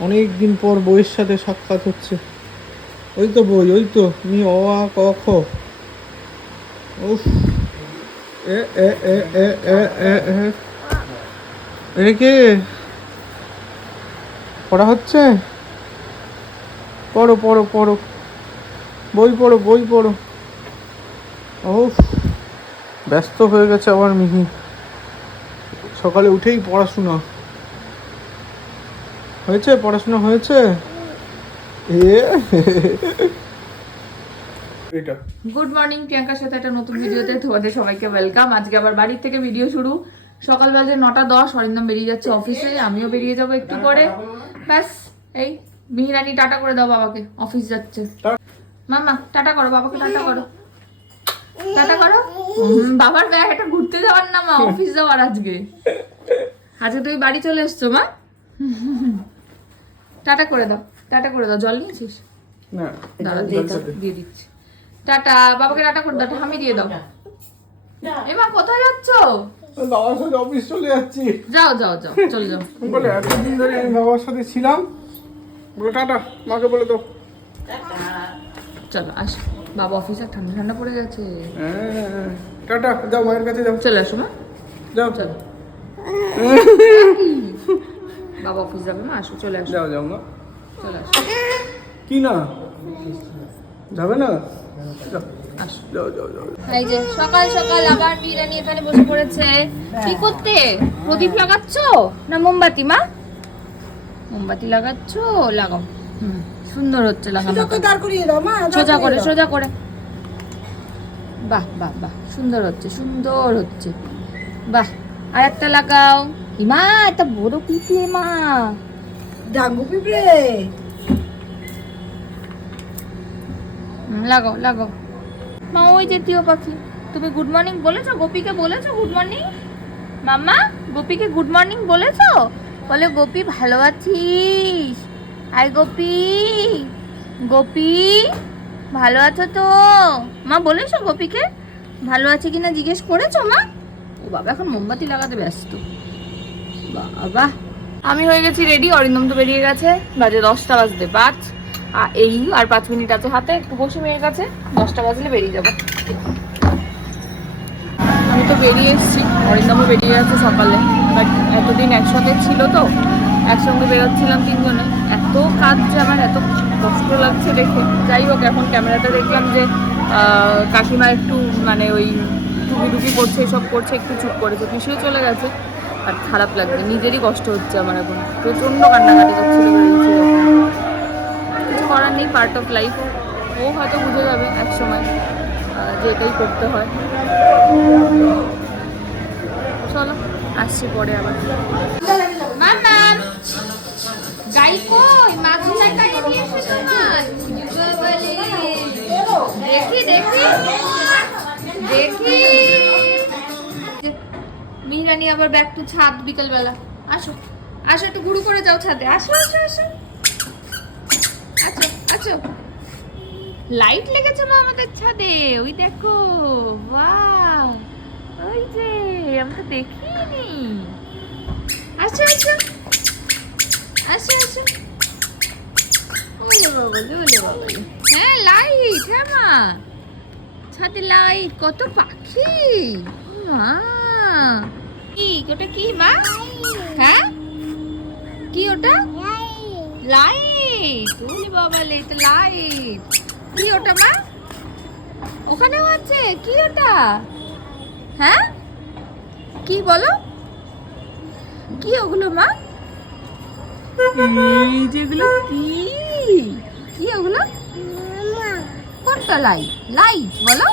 অনেক দিন পর বইয়ের সাথে সাক্ষাৎ হচ্ছে। ওই তো বই, ওই তো, মি, অ, আ, ক, খ। এ এ এ এ এ এ এ। কে? পড়া হচ্ছে? পড়ো পড়ো পড়ো। বই পড়ো বই পড়ো। ও ব্যস্ত হয়ে গেছে আবার মিহি। সকালে উঠেই পড়াশোনা। হয়েছে? পড়াশোনা হয়েছে? গুড মর্নিং প্রিয়াঙ্কার সাথে একটা নতুন ভিডিওতে তোমাদের সবাইকে ওয়েলকাম আজকে আবার বাড়ির থেকে ভিডিও শুরু। সকাল বাজে নটা দশ, অরিন্দম বেরিয়ে যাচ্ছে অফিসে আমিও বেরিয়ে যাব একটু পরে। ব্যাস, এই মিহিরানি টাটা করে দাও বাবাকে অফিস যাচ্ছে। মামা, টাটা করো, বাবাকে টাটা করো। টাটা করো? বাবার ব্যাগ এটা ঘুরতে যাওয়ার না মা অফিস যাওয়ার আজকে। আজকে তুমি বাড়ি চলে এসছো, মা? টাটা করে দাও টাটা করে দাও। জল নিয়েছিস? না দাঁড়া দিয়ে দাও, দিয়ে দিচ্ছি। টাটা বাবাকে টাটা করে দাও হামি দিয়ে দাও। এমা কোথায় যাচ্ছ? বাবার সাথে অফিস চলে যাচ্ছি। যাও যাও যাও চলে যাও। বলে এতদিন ধরে আমি বাবার সাথে ছিলাম। বলে টাটা মাকে বলে দাও। চলো আসো। বাবা অফিসে ঠান্ডা ঠান্ডা পড়ে গেছে। হ্যাঁ, টাটা যাও মায়ের কাছে যাও। চলে আসো মা। যাও। চলো। বাবা অফিস যাবে মা? আসো চলে আসো। যাও যাও মা। চলে আসো। কি না? যাবে না? যাও। আসো। যাও যাও যাও। এই যে সকাল সকাল আবার বিরিয়ানি এখানে বসে পড়েছে। কি করতে? প্রদীপ লাগাচ্ছ না মোমবাতি মা? মোমবাতি লাগাচ্ছ লাগাও। হুম সুন্দর হচ্ছে লাগানো দাঁড় করিয়ে দাও মা সোজা করে সোজা করে। বাহ বাহ বাহ সুন্দর হচ্ছে সুন্দর হচ্ছে। বাহ আর একটা লাগাও। মা একটা বড় পিঁপড়ে মা ডাঙ্গু পিঁপড়ে লাগাও লাগাও মা ওই যে টিয় পাখি তুমি গুড মর্নিং বলেছ গোপীকে বলেছ গুড মর্নিং মাম্মা গোপীকে গুড মর্নিং বলেছ বলে গোপী ভালো আছিস আই গোপী গোপী ভালো আছো তো মা বলেছ গোপীকে ভালো আছে কিনা জিজ্ঞেস করেছ মা ও বাবা এখন মোমবাতি লাগাতে ব্যস্ত বাবা। আমি হয়ে গেছি রেডি অরিন্দম তো বেরিয়ে গেছে। বাজে দশটা বাজতে পাঁচ। আর এই আর পাঁচ মিনিট আছে হাতে। একটু বসে মেয়ের কাছে দশটা বাজলে বেরিয়ে যাব। আমি তো বেরিয়ে এসেছি। অরিন্দমও বেরিয়ে গেছে সকালে। বাট এতদিন একসঙ্গে ছিল তো। একসঙ্গে বেরোচ্ছিলাম তিনজনে। এত কাজ যে আমার, এত কষ্ট লাগছে দেখে। যাই হোক, এখন ক্যামেরাটা দেখলাম যে কাকিমা একটু মানে ওই টুকি টুকি করছে এসব করছে একটু চুপ করেছে। পিছিয়ে চলে গেছে। আর খারাপ লাগছে। নিজেরই কষ্ট হচ্ছে আমার এখন। প্রচণ্ড কান্নাকাটি করছিল কিছু করার নেই পার্ট অফ লাইফ ও হয়তো বুঝে যাবে এক সময় যে এটাই করতে হয়। চলো, আসছি পরে আবার। মাছ বাবালে। দেখি দেখি। মিহিরানি আবার ব্যাক টু ছাদ বিকেলবেলা। আসো আসো, একটু ঘুরু করে যাও ছাদে। আসো আসো আসো। আচ্ছা আচ্ছা লাইট লেগেছে মা আমাদের ছাদে, ওই দেখো বাহ ওই যে আমি তো দেখিনি। আসো আসো। আচ্ছা ওলে বাবা বাবা হ্যাঁ লাইট হ্যাঁ মা। ছাদে লাইট কত পাখি। মা। কি? ওটা কি মা? হ্যাঁ? কি ওটা? লাইট। ওলে বাবা লে তো লাইট। কি ওটা মা? ওখানেও আছে? কি ওটা? হ্যাঁ? কি বলো? কি ওগুলো মা? এই যেগুলো কি? কি ওগুলো? কোনটা লাইট? লাইট বলো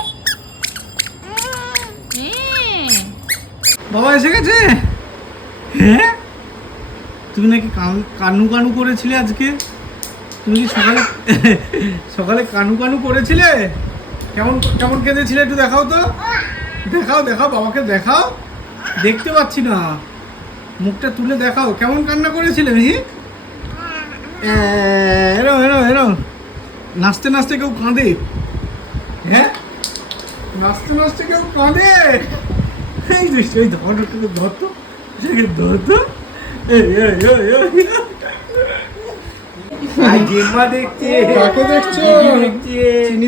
হ্যাঁ বাবা এসে গেছে? হ্যাঁ তুমি নাকি কান- কানু করেছিলে আজকে? তুমি কি সকালে সকালে কানু কানু করেছিলে? কেমন কেমন কেঁদেছিলে একটু দেখাও তো। দেখাও দেখাও, বাবাকে দেখাও। দেখতে পাচ্ছি না। মুখটা তুলে দেখাও। কেমন কান্না করেছিলে, মিহি? এরো এরো এরো নাচতে নাচতে কেউ কাঁদে? হ্যাঁ নাচতে নাচতে কেউ কাঁদে? এই ওই ধরতো সেকে ধরতো চিনি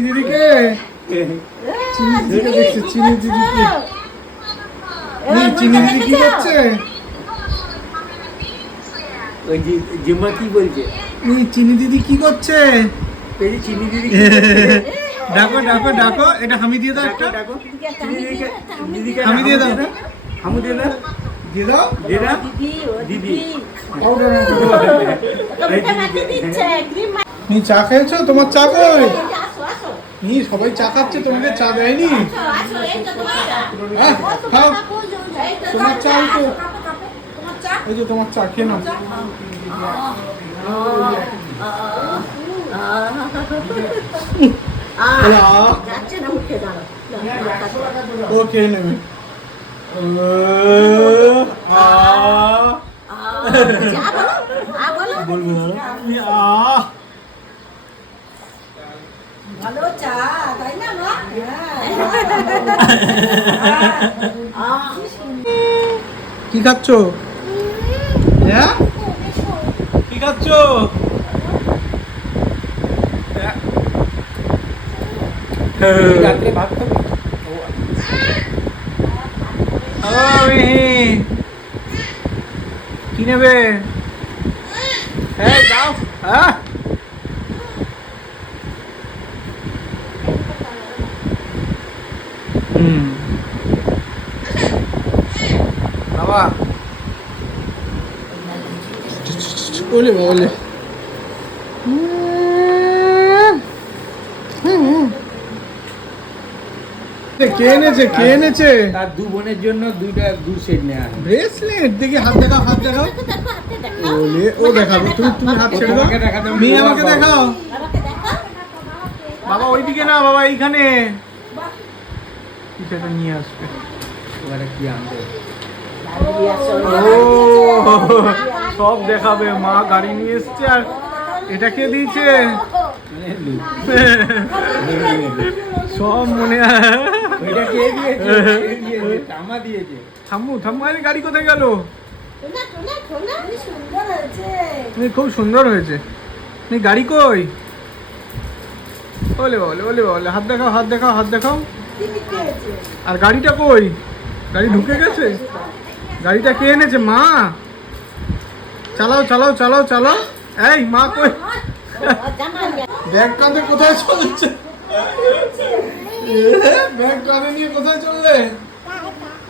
দিদি কি করছে চিনি দিদি কি করছে? চিনি দিদি ডাকো ডাকো ডাকো। এটা হামি দিয়ে দাও একটা। ডাকো। দিদিকে- দিদিকে হামি দিয়ে দাও। হামু দিয়ে দাও। দিয়ে দাও। দিয়ে দাও। দিদি নি চা খেয়েছো? তোমার চা কই? আসো আসো। নি সবাই চা খাচ্ছে তোমাকে চা দেয়নি? আসো এই তো তোমার চা। খাও। তো তোমার চা তো এই যে তোমার চা খেয়ে নাও। আহ, বলো, আহ, যাচ্ছে না মুখে দাঁড়াও ও খেয়ে নেবে ও, আহ, চা বলো আ বলো বলবো না। আমি আহ ভালো চা তাই না মা আহ কি খাচ্ছ হ্যাঁ কি খাচ্ছ রাত্রে ভাত খাবি? কি নেবে? এই যাও। হ্যাঁ? হুম। বাবা। ওলে বাবা ওলে। কে এনেছে? কে এনেছে? তার দু বোনের জন্য দুইটা দু সেট নেওয়া হয়। ব্রেসলেট? দেখি হাত দেখাও হাত দেখাও। ওলে ও দেখাবে। তুমি তুমি হাত ছেড়ে দাও। তোমাকে দেখাতে হবে, মেয়ে আমাকে দেখাও। বাবা ওইদিকে না বাবা এইখানে। নিয়ে আসবে। ওরা কি আনবে? সব দেখাবে। মা গাড়ি নিয়ে এসছে আর এটা কে দিয়েছে? সব মনে ওইটা কে দিয়েছে? কে দিয়েছে? টামা দিয়েছে। থাম্মু থাম্মু গাড়ি কোথায় গেল? খুব সুন্দর হয়েছে। গাড়ি কই? ওলে বলে ওলে বলে হাত দেখাও হাত দেখাও হাত দেখাও। আর গাড়িটা কই? গাড়ি ঢুকে গেছে? গাড়িটা কে এনেছে? মা? চালাও চালাও চালাও চালাও। এই মা কই? জামা ব্যাগ কাঁধে কোথায় চলছে। ব্যাগ কাঁধে নিয়ে কোথায় চললে?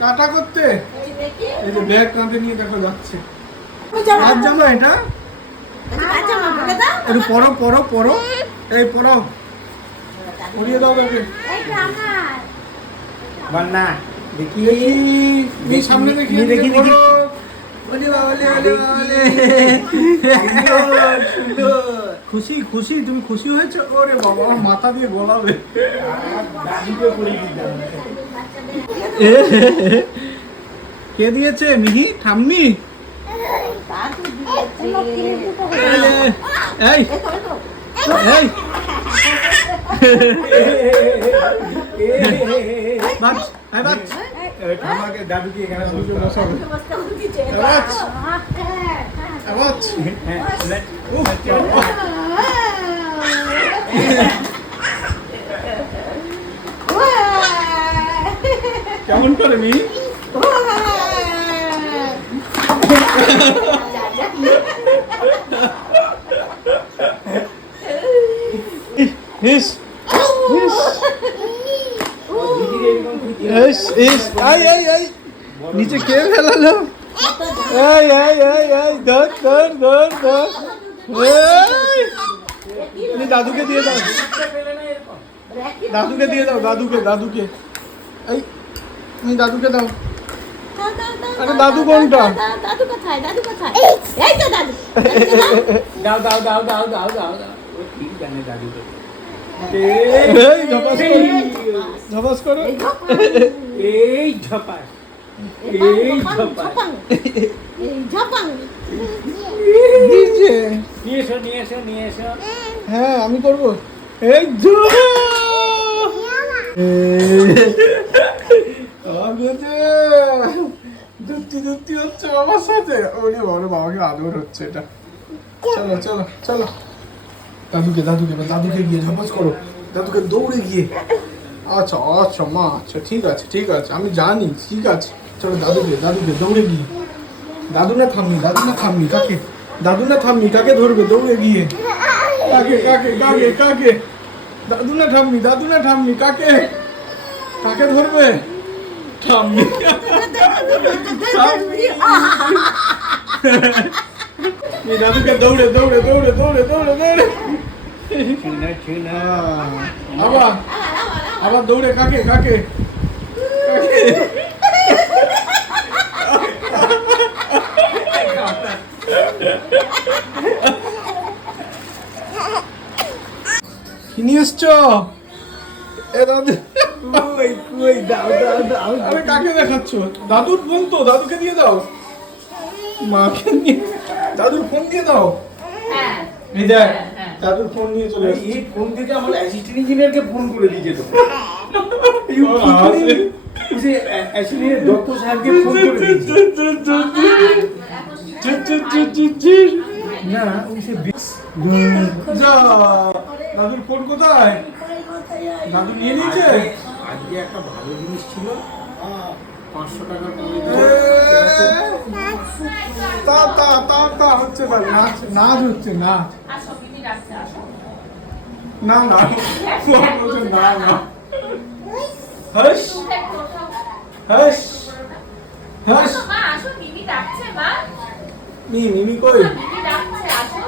টাটা করতে? দেখি এই যে ব্যাগ কাঁধে নিয়ে দেখো যাচ্ছে। আর জামা এটা? একটু পরো পরো পরো এই পরাও পরিয়ে দাও আমার। বান্না দেখি। দেখি সামনে দেখি দেখি, দেখি। ওলে ওলে ওলে ওলে সুন্দর সুন্দর। খুশি খুশি তুমি খুশি হয়েছো? ওরে বাবা আমার মাথা দিয়ে গলাবে। কে দিয়েছে? মিহি? ঠাম্মি? এই এই। বাচ এই বাচ। আমাকে দাদুকে এখানে হ্যাঁ, let- কেমন করে ইস দিদির এরকম ইস ইস আই আই আই নিচে কে ফেলালো? এই এই এই এই ধর ধর ধর ধর এই তুমি দাদুকে দিয়ে দাও দাদুকে দিয়ে দাও দাদুকে দাদুকে এই তুমি দাদুকে দাও আরে দাদু কোনটা দাদু কোথায় দাদু কোথায় এই তো দাদু দাও দাও দাও দাও দাও দাও দাও ও ঠিক জানে দাদুকে এই ঝপাস করো ঝপাস করো এই ঝপাস হ্যাঁ আমি করব হচ্ছে সাথে ওরে বাবা বাবাকে হচ্ছে এটা চলো চলো চলো দাদুকে দাদুকে দাদুকে গিয়ে করো দাদুকে দৌড়ে গিয়ে আচ্ছা আচ্ছা মা আচ্ছা ঠিক আছে ঠিক আছে আমি জানি ঠিক আছে চলো দাদুকে দাদুকে দৌড়ে গিয়ে দাদু না থামনি দাদু না থামনি কাকে দাদু না থামনি কাকে ধরবে দৌড়ে গিয়ে কাকে কাকে কাকে কাকে দাদু না থামনি দাদু না থামনি কাকে কাকে ধরবে থামনি দাদুকে দৌড়ে দৌড়ে দৌড়ে দৌড়ে দৌড়ে দৌড়ে আবার আবার দৌড়ে কাকে কাকে কাকে নিয়ে এসছো আরে কাকে দেখাচ্ছ? দাদুর ফোন তো দাদুকে দিয়ে দাও। মাকে নিয়ে দাদুর ফোন দিয়ে দাও। হ্যাঁ। এই দেখ দাদুর ফোন নিয়ে চলে এসেছি। এই ফোন থেকে আমার অ্যাসিস্ট্যান্ট ইঞ্জিনিয়ারকে ফোন করে দিয়েছে তো। অ্যাসিস্ট্যান্ট ডক্টর সাহেবকে ফোন করে দিয়েছে। না ওই সে যা। দাদুর ফোন কোথায়? দাদু নিয়ে নিয়েছে? আজকে একটা ভালো জিনিস ছিল। পাঁচশো টাকা তা তা তা তা হচ্ছে না নাচ নাচ হচ্ছে নাচ। আসো ডাকছে আসো না না না না। হস হস হস। মা আসো ডাকছে মা মি মিমি কই? মিনি ডাকছে আসো।